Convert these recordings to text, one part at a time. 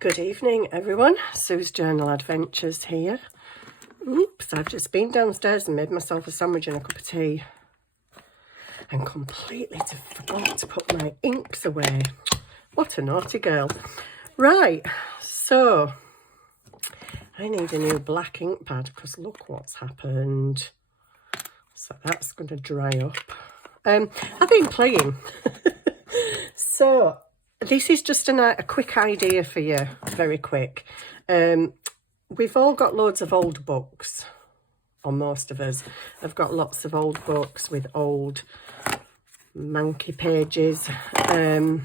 Good evening, everyone. Sue's Journal Adventures here. Oops, I've just been downstairs and made myself a sandwich and a cup of tea and completely forgot to put my inks away. What a naughty girl. Right, so I need a new black ink pad because look what's happened. So that's going to dry up. I've been playing. So this is just a quick idea for you, very quick. We've all got loads of old books, or most of us have got lots of old books with old manky pages. And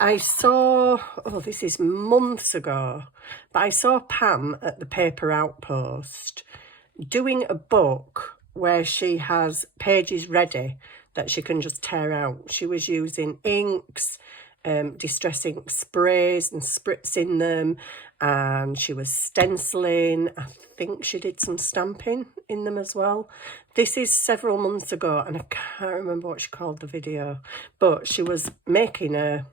I saw, oh, this is months ago, but I saw Pam at the Paper Outpost doing a book where she has pages ready that she can just tear out. She was using inks, distress ink sprays and spritzing them, and she was stenciling. I think she did some stamping in them as well. This is several months ago and I can't remember what she called the video, but she was making a,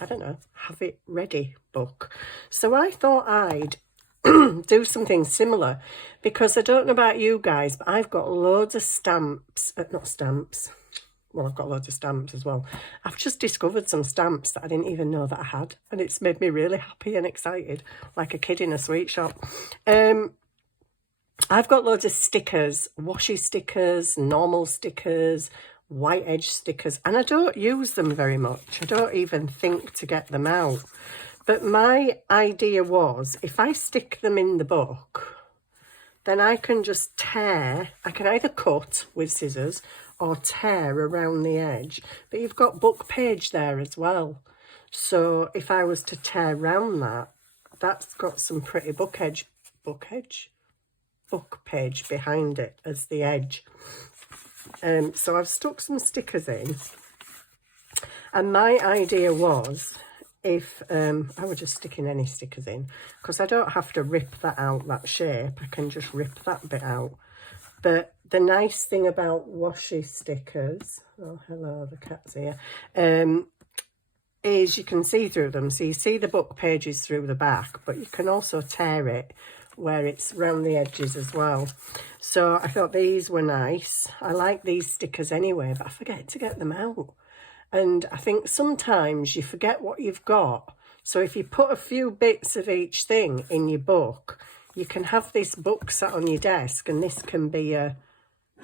I don't know, have it ready book. So I thought I'd do something similar, because I don't know about you guys, but I've got loads of stamps, not stamps, well, I've got loads of stamps as well. I've just discovered some stamps that I didn't even know that I had, and it's made me really happy and excited, like a kid in a sweet shop. I've got loads of stickers, washi stickers, normal stickers, white edge stickers, and I don't use them very much. I don't even think to get them out. But my idea was, if I stick them in the book, then I can just tear. I can either cut with scissors or tear around the edge. But you've got book page there as well. So if I was to tear around that, that's got some pretty book page behind it as the edge. So I've stuck some stickers in. And my idea was, if I were just sticking any stickers in, because I don't have to rip that out, that shape, I can just rip that bit out. But the nice thing about washi stickers, oh hello, the cat's here, is you can see through them. So you see the book pages through the back, but you can also tear it where it's round the edges as well. So I thought these were nice. I like these stickers anyway, but I forget to get them out. And I think sometimes you forget what you've got. So if you put a few bits of each thing in your book, you can have this book sat on your desk, and this can be a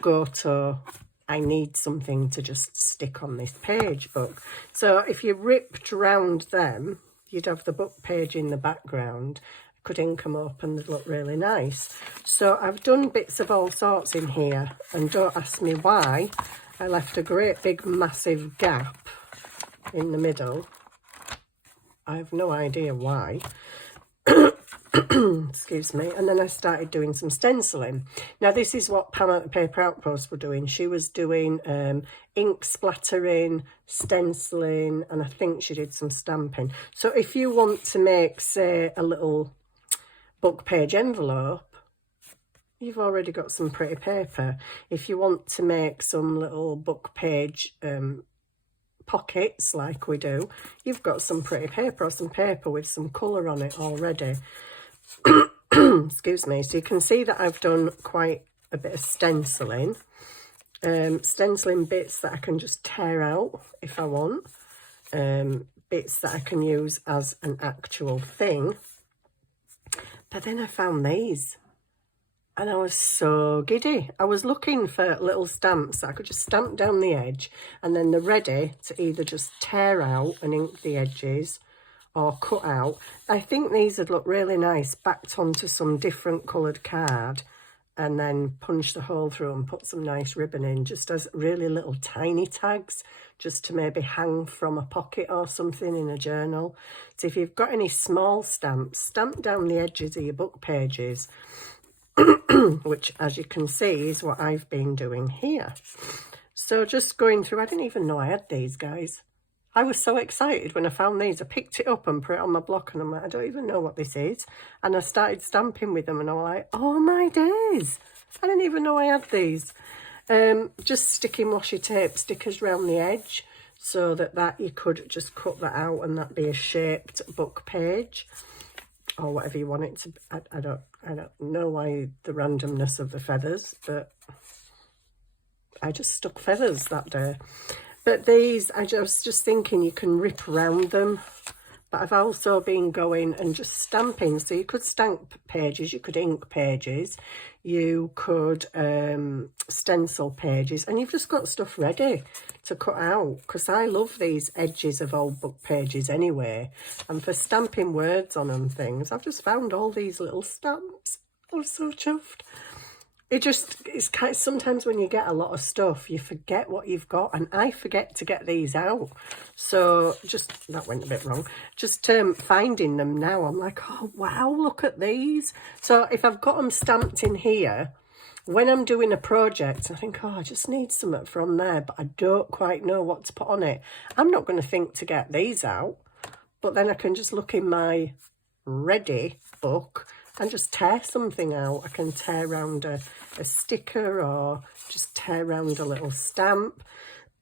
go-to, I need something to just stick on this page book. So if you ripped round them, you'd have the book page in the background. Could ink them up and they'd look really nice. So I've done bits of all sorts in here, and don't ask me why. I left a great big massive gap in the middle. I have no idea why. Excuse me. And then I started doing some stenciling. Now this is what Pam at the Paper Outpost were doing. She was doing ink splattering, stenciling, and I think she did some stamping. So if you want to make, say, a little book page envelope, you've already got some pretty paper. If you want to make some little book page pockets like we do, you've got some pretty paper, or some paper with some colour on it already. Excuse me. So you can see that I've done quite a bit of stenciling. Stenciling bits that I can just tear out if I want. Bits that I can use as an actual thing. But then I found these. And I was so giddy. I was looking for little stamps that I could just stamp down the edge, and then they're ready to either just tear out and ink the edges or cut out. I think these would look really nice backed onto some different coloured card, and then punch the hole through and put some nice ribbon in, just as really little tiny tags, just to maybe hang from a pocket or something in a journal. So if you've got any small stamps, stamp down the edges of your book pages. Which, as you can see, is what I've been doing here. So just going through, I didn't even know I had these, guys. I was so excited when I found these. I picked it up and put it on my block, and I'm like, I don't even know what this is. And I started stamping with them, and I'm like, oh my days, I didn't even know I had these. Just sticking washi tape stickers around the edge. so that you could just cut that out and that be a shaped book page, or whatever you want it to be. I don't know why the randomness of the feathers, but I just stuck feathers that day. But these, I was just thinking you can rip around them. But I've also been going and just stamping. So you could stamp pages, you could ink pages, you could stencil pages, and you've just got stuff ready to cut out. Because I love these edges of old book pages anyway. And for stamping words on and things, I've just found all these little stamps. I'm so chuffed. It's kind of, sometimes when you get a lot of stuff, you forget what you've got, and I forget to get these out. So that went a bit wrong. Just finding them now, I'm like, oh wow, look at these. So if I've got them stamped in here, when I'm doing a project, I think, oh, I just need something from there, but I don't quite know what to put on it. I'm not going to think to get these out, but then I can just look in my ready book and just tear something out. I can tear around a sticker, or just tear around a little stamp.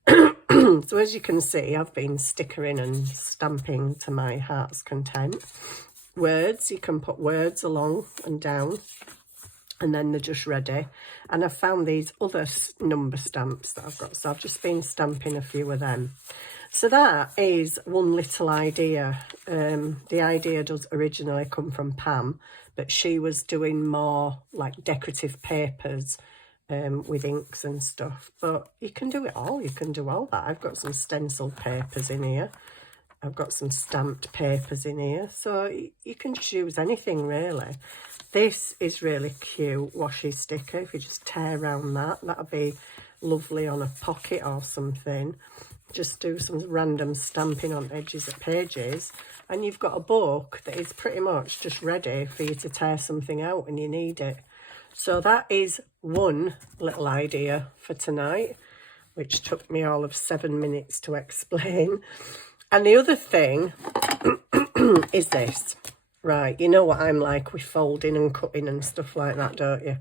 So as you can see, I've been stickering and stamping to my heart's content. Words, you can put words along and down, and then they're just ready. And I've found these other number stamps that I've got, so I've just been stamping a few of them. So that is one little idea. The idea does originally come from Pam, but she was doing more like decorative papers with inks and stuff. But you can do it all. You can do all that. I've got some stencil papers in here. I've got some stamped papers in here. So you can just use anything, really. This is really cute washi sticker. If you just tear around that, that'll be lovely on a pocket or something. Just do some random stamping on edges of pages, and you've got a book that is pretty much just ready for you to tear something out when you need it. So that is one little idea for tonight, which took me all of 7 minutes to explain. And the other thing is this. Right, you know what I'm like with folding and cutting and stuff like that, don't you?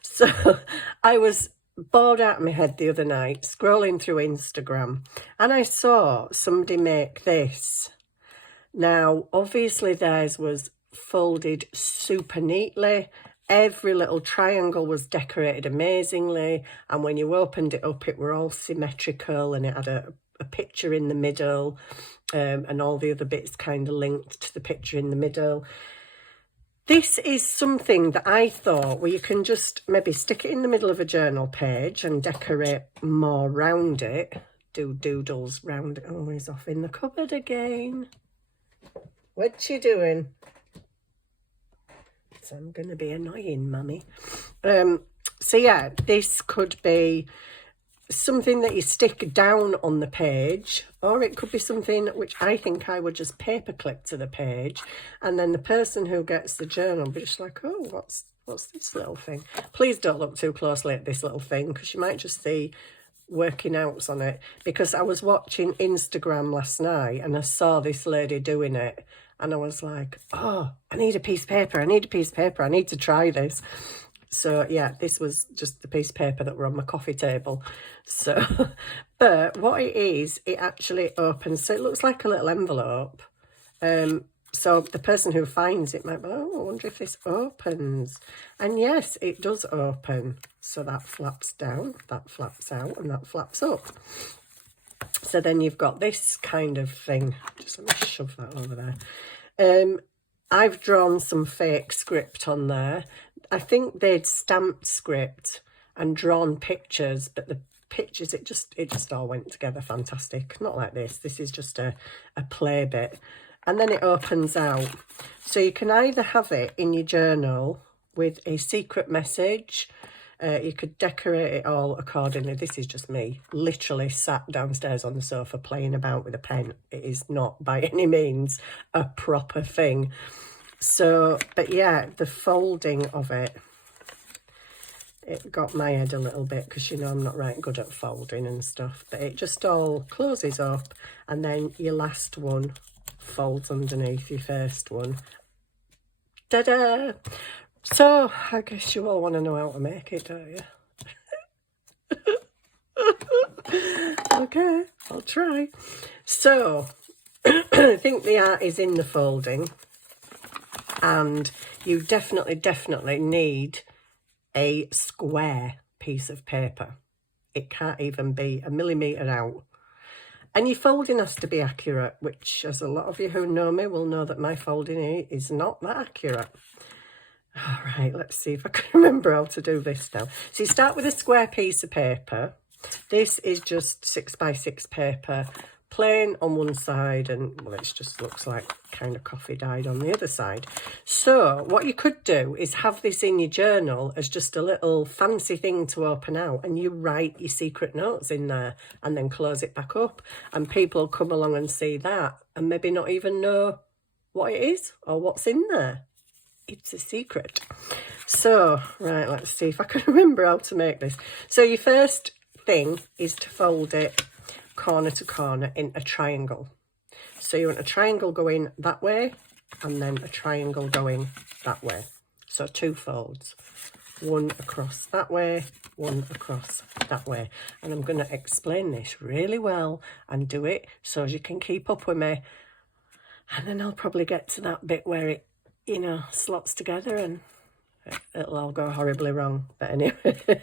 So I was bored out of my head the other night scrolling through Instagram, and I saw somebody make this. Now obviously theirs was folded super neatly. Every little triangle was decorated amazingly, and when you opened it up, it were all symmetrical, and it had a picture in the middle, and all the other bits kind of linked to the picture in the middle. This is something that I thought where you can just maybe stick it in the middle of a journal page and decorate more round it. Do doodles round it. Oh, he's off in the cupboard again. What you doing? So I'm going to be annoying, Mummy. So yeah, this could be something that you stick down on the page, or it could be something which I think I would just paperclip to the page, and then the person who gets the journal will be just like, oh, what's this little thing? Please don't look too closely at this little thing, because you might just see working outs on it, because I was watching Instagram last night and I saw this lady doing it, and I was like, oh, I need a piece of paper, I need a piece of paper, I need to try this. So yeah, this was just the piece of paper that were on my coffee table. So, but what it is, it actually opens. So it looks like a little envelope. So the person who finds it might be, oh, I wonder if this opens. And yes, it does open. So that flaps down, that flaps out, and that flaps up. So then you've got this kind of thing. Just let me shove that over there. I've drawn some fake script on there. I think they'd stamped script and drawn pictures, but the pictures, it just all went together fantastic. Not like this. This is just a play bit. And then it opens out. So you can either have it in your journal with a secret message. You could decorate it all accordingly. This is just me literally sat downstairs on the sofa playing about with a pen. It is not by any means a proper thing. So, but yeah, the folding of it, it got my head a little bit, because, you know, I'm not right good at folding and stuff. But it just all closes up, and then your last one folds underneath your first one. Ta-da! So, I guess you all want to know how to make it, don't you? Okay, I'll try. So, I think the art is in the folding, and you definitely need a square piece of paper. It can't even be a millimetre out. And your folding has to be accurate, which, as a lot of you who know me will know that my folding is not that accurate. All right, let's see if I can remember how to do this now. So you start with a square piece of paper. This is just 6x6 paper, plain on one side, and well, it just looks like kind of coffee dyed on the other side. So what you could do is have this in your journal as just a little fancy thing to open out, and you write your secret notes in there and then close it back up, and people will come along and see that and maybe not even know what it is or what's in there. It's a secret. So, right, let's see if I can remember how to make this. So your first thing is to fold it corner to corner in a triangle. So you want a triangle going that way and then a triangle going that way. So 2 folds, one across that way, one across that way. And I'm going to explain this really well and do it so as you can keep up with me. And then I'll probably get to that bit where it, you know, slots together and it'll all go horribly wrong. But anyway,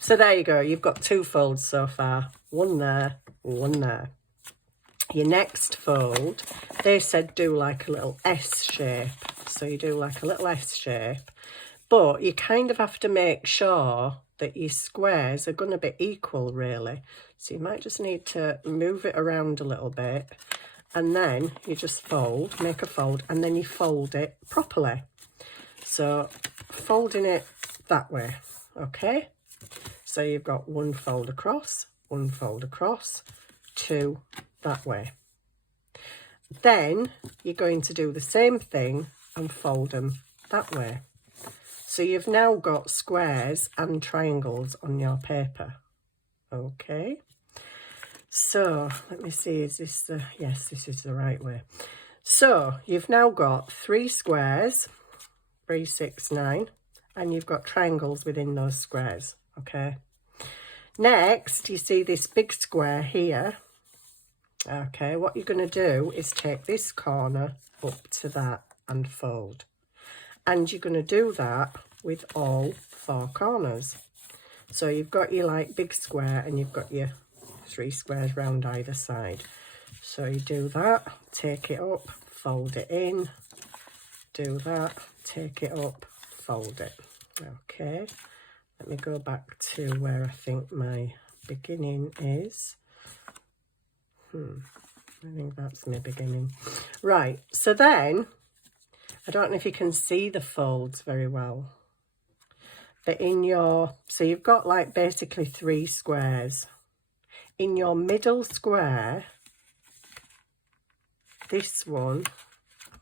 so there you go. You've got 2 folds so far. One there, one there. Your next fold, they said do like a little S shape. So you do like a little S shape. But you kind of have to make sure that your squares are going to be equal, really. So you might just need to move it around a little bit. And then you just fold, make a fold, and then you fold it properly. So folding it that way, okay? So you've got 1 fold across, 1 fold across, 2 that way. Then you're going to do the same thing and fold them that way. So you've now got squares and triangles on your paper, okay? So let me see, is this the, yes, this is the right way. So you've now got 3 squares, 3, 6, 9, and you've got triangles within those squares, okay? Next, you see this big square here. Okay, what you're going to do is take this corner up to that and fold. And you're going to do that with all 4 corners. So you've got your like big square and you've got your 3 squares round either side. So you do that, take it up, fold it in, do that, take it up, fold it. Okay, let me go back to where I think my beginning is. I think that's my beginning. Right, so then, I don't know if you can see the folds very well. But in your, so you've got like basically 3 squares. In your middle square, this one,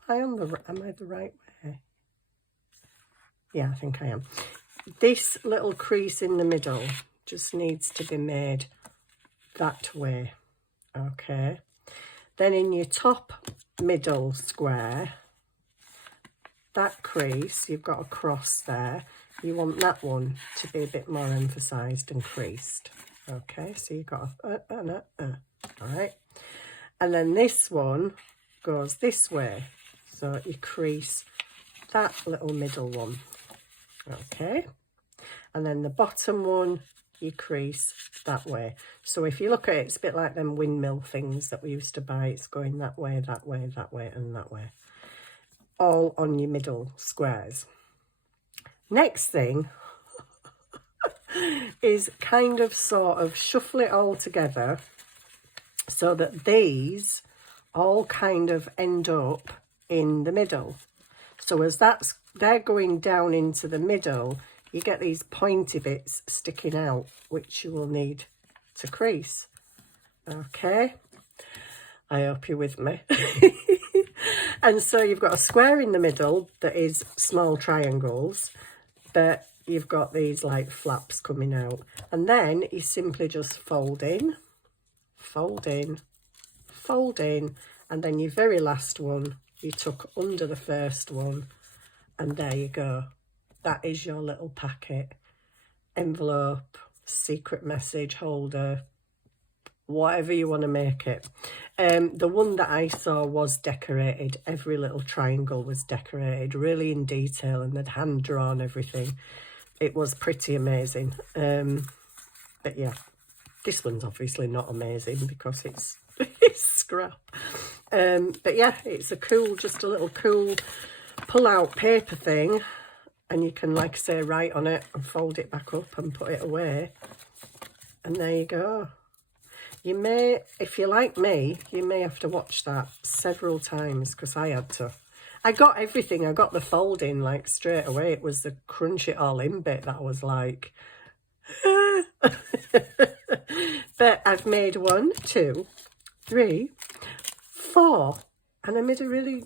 am I the right way? Yeah, I think I am. This little crease in the middle just needs to be made that way, okay? Then in your top middle square, that crease, you've got a cross there. You want that one to be a bit more emphasised and creased. Okay, so you've got a, all right. And then this one goes this way. So you crease that little middle one. Okay. And then the bottom one, you crease that way. So if you look at it, it's a bit like them windmill things that we used to buy. It's going that way, that way, that way, and that way. All on your middle squares. Next thing is kind of sort of shuffle it all together so that these all kind of end up in the middle. So as they're going down into the middle, you get these pointy bits sticking out, which you will need to crease. Okay, I hope you're with me. And so you've got a square in the middle that is small triangles, but you've got these like flaps coming out. And then you simply just fold in, fold in, fold in, and then your very last one, you tuck under the first one, and there you go. That is your little packet, envelope, secret message holder, whatever you want to make it. The one that I saw was decorated. Every little triangle was decorated really in detail, and they'd hand drawn everything. It was pretty amazing. But yeah, this one's obviously not amazing because it's scrap. But yeah, it's a cool, just a little cool pull out paper thing, and you can, like I say, write on it and fold it back up and put it away, and there you go. You may, if you're like me, you may have to watch that several times, because I had to. I got everything. I got the folding like straight away. It was the crunch it all in bit that was like but I've made 1, 2, 3, 4, and I made a really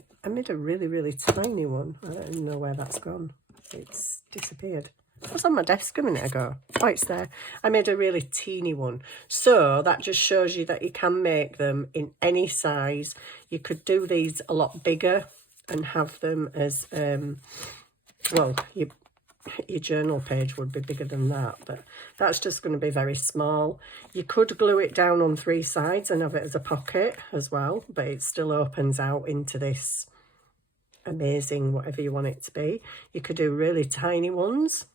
tiny one. I don't know where that's gone. It's disappeared. It was on my desk a minute ago. Oh, it's there. I made a really teeny one. So that just shows you that you can make them in any size. You could do these a lot bigger and have them as, well, your journal page would be bigger than that, but that's just going to be very small. You could glue it down on 3 sides and have it as a pocket as well, but it still opens out into this amazing whatever you want it to be. You could do really tiny ones.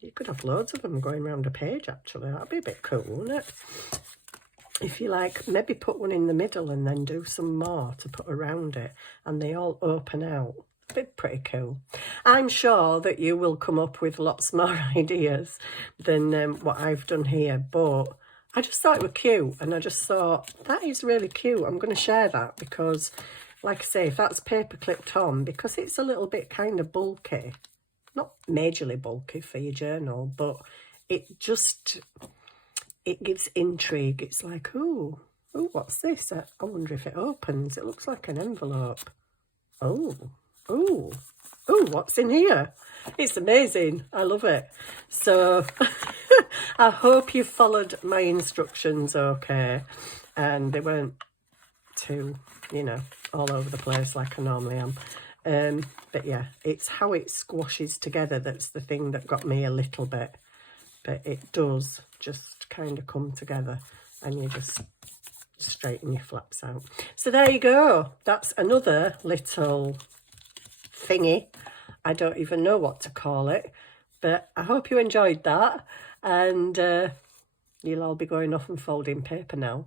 You could have loads of them going around a page, actually. That'd be a bit cool, wouldn't it? If you like, maybe put one in the middle and then do some more to put around it, and they all open out. It'd be pretty cool. I'm sure that you will come up with lots more ideas than what I've done here, but I just thought it was cute, and I just thought, that is really cute. I'm going to share that because, like I say, if that's paper clipped on, because it's a little bit kind of bulky, not majorly bulky for your journal, but it just, it gives intrigue. It's like, ooh, what's this? I wonder if it opens. It looks like an envelope. Oh, what's in here? It's amazing. I love it. So I hope you followed my instructions okay, and they weren't too, you know, all over the place like I normally am. But yeah, it's how it squashes together that's the thing that got me a little bit. But it does just kind of come together, and you just straighten your flaps out. So there you go. That's another little thingy. I don't even know what to call it, but I hope you enjoyed that, and you'll all be going off and folding paper now.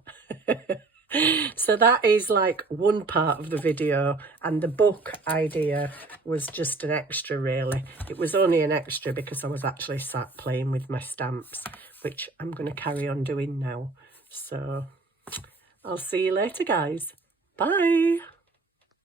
So that is like one part of the video, and the book idea was just an extra, really. It was only an extra because I was actually sat playing with my stamps, which I'm going to carry on doing now. So I'll see you later, guys. Bye.